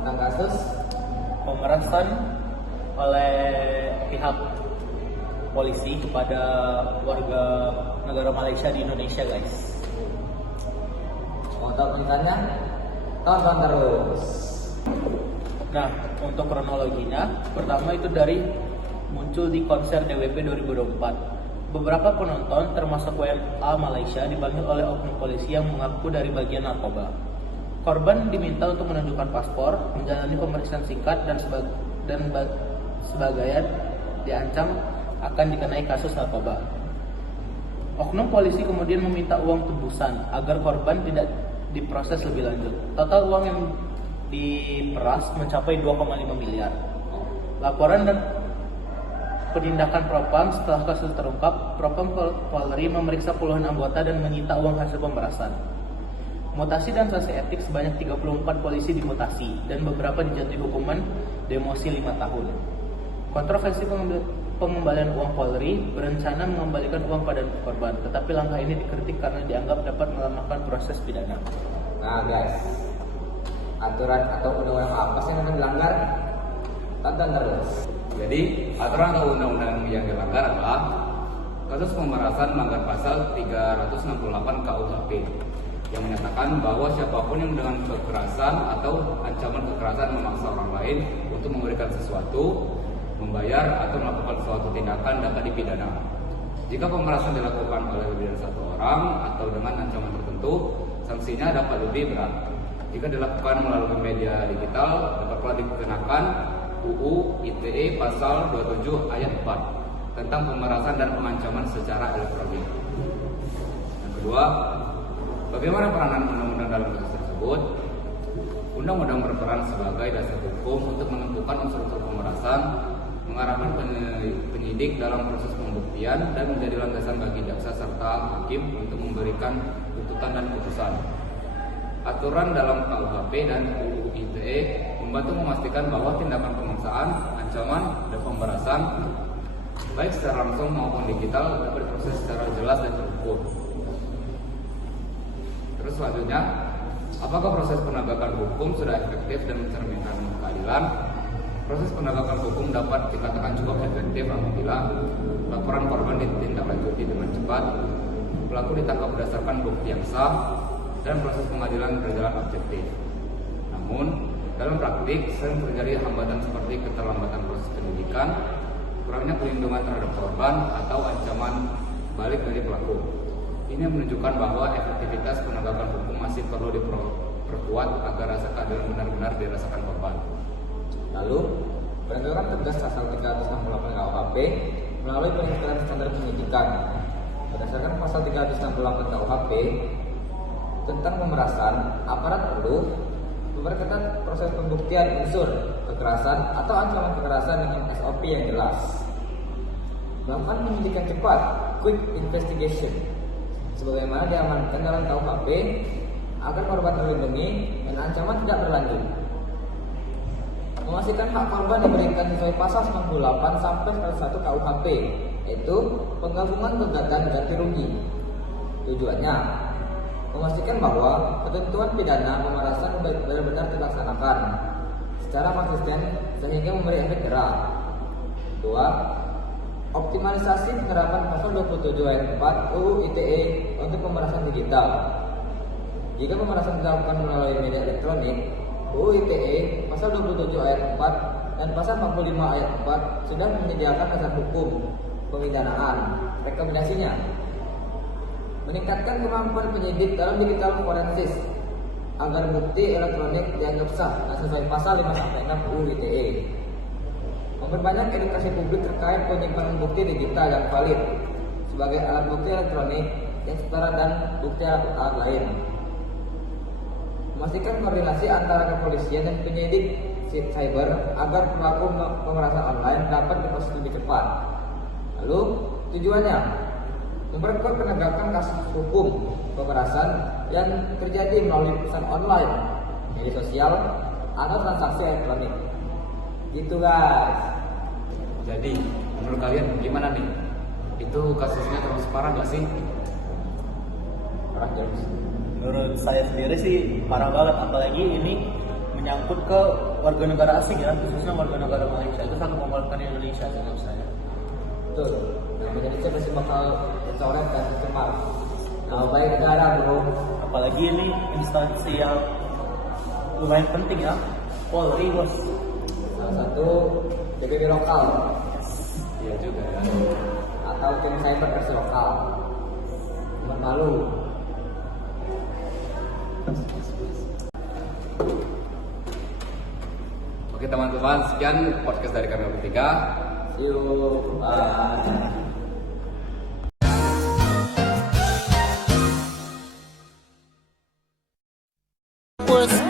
tentang kasus pemerasan oleh pihak polisi kepada warga negara Malaysia di Indonesia, guys. Untuk penjelasannya, tonton terus. Nah, untuk kronologinya, pertama itu dari muncul di konser DWP 2024. Beberapa penonton termasuk WNA Malaysia dipanggil oleh oknum polisi yang mengaku dari bagian narkoba. Korban diminta untuk menunjukkan paspor, menjalani pemeriksaan singkat dan sebagian diancam akan dikenai kasus narkoba. Oknum polisi kemudian meminta uang tebusan agar korban tidak diproses lebih lanjut. Total uang yang diperas mencapai 2,5 miliar. Laporan dan penindakan Propam setelah kasus terungkap, Propam Polri memeriksa puluhan anggota dan menyita uang hasil pemerasan. Mutasi dan sanksi etik sebanyak 34 polisi dimutasi dan beberapa dijatuhi hukuman demosi 5 tahun. Kontroversi pengembalian uang Polri berencana mengembalikan uang pada korban, tetapi langkah ini dikritik karena dianggap dapat melemahkan proses pidana. Nah guys, aturan atau undang-undang apa sih yang akan dilanggar? Tonton terus. Jadi, aturan atau undang-undang yang dilanggar adalah kasus pemerasan melanggar pasal 368 KUHP yang menyatakan bahwa siapapun yang dengan kekerasan atau ancaman kekerasan memaksa orang lain untuk memberikan sesuatu, membayar atau melakukan suatu tindakan dapat dipidana. Jika pemerasan dilakukan oleh lebih dari satu orang atau dengan ancaman tertentu, sanksinya dapat lebih berat. Jika dilakukan melalui media digital, dapat pula dikenakan UU ITE pasal 27 ayat 4 tentang pemerasan dan pengancaman secara elektronik. Yang kedua, bagaimana peranan undang-undang dalam kasus tersebut? Undang-undang berperan sebagai dasar hukum untuk menentukan unsur-unsur pemerasan, mengarahkan penyidik dalam proses pembuktian dan menjadi landasan bagi jaksa serta hakim untuk memberikan tuntutan dan putusan. Aturan dalam KUHP dan UU ITE membantu memastikan bahwa tindakan pemaksaan, ancaman, dan pemberasan baik secara langsung maupun digital dapat diproses secara jelas dan terukur. Terus selanjutnya, apakah proses penegakan hukum sudah efektif dan mencerminkan keadilan? Proses penegakan hukum dapat dikatakan cukup efektif apabila laporan korban ditindaklanjuti dengan cepat, pelaku ditangkap berdasarkan bukti yang sah, dan proses pengadilan berjalan objektif. Namun, dalam praktik sering terjadi hambatan seperti keterlambatan proses penyidikan, kurangnya perlindungan terhadap korban, atau ancaman balik dari pelaku. Ini menunjukkan bahwa efektivitas penegakan hukum masih perlu diperkuat agar rasa keadilan benar-benar dirasakan korban. Lalu, peraturan tegas pasal 368 KUHP melalui peningkatan standar penyidikan. Berdasarkan pasal 368 KUHP tentang pemerasan, aparat perlu memperketat proses pembuktian unsur kekerasan atau ancaman kekerasan dengan SOP yang jelas. Melakukan penyidikan cepat, quick investigation, sebagaimana diamankan dalam KUHP agar korban terlindungi dan ancaman tidak berlanjut. Memastikan hak korban diberikan sesuai pasal 98 sampai 101 KUHP, yaitu penggabungan gugatan ganti rugi. Tujuannya memastikan bahwa ketentuan pidana pemerasan benar-benar dilaksanakan secara konsisten sehingga memberi efek jerah. 2. Optimalisasi penerapan pasal 27 ayat 4 UU ITE untuk pemerasan digital. Jika pemerasan dilakukan melalui media elektronik, UU ITE pasal 27 ayat 4 dan pasal 45 ayat 4 sudah menyediakan dasar hukum pemidanaan. Rekomendasinya, meningkatkan kemampuan penyidik dalam digital forensik agar bukti elektronik dianggap sah dan sesuai pasal 5-6 UU ITE. Memperbanyak edukasi publik terkait penyimpanan bukti digital yang valid sebagai alat bukti elektronik yang setara dan bukti alat lain. Memastikan koordinasi antara kepolisian dan penyidik cyber agar pelaku pemerasan online dapat diproses lebih cepat. Lalu tujuannya memperkuat penegakan kasus hukum pemerasan yang terjadi melalui pesan online, media sosial, atau transaksi elektronik. Gitu guys. Jadi, menurut kalian gimana nih? Itu kasusnya termasuk parah nggak sih? Parah James. Menurut saya sendiri sih parah banget, apalagi ini menyangkut ke warga negara asing ya, khususnya warga negara Malaysia. Itu sangat memperlukan Indonesia menurut saya. Betul. Nah, Indonesia pasti bakal tercoret dan tercemar. Nah, baik negara bro. Apalagi ini instansi yang lumayan penting ya, Polri bos. Salah satu PBB lokal Iya juga ya. atau tim cyber versi lokal. Cuma malu. Oke teman-teman, sekian podcast dari kami bertiga. See you. Bye. Was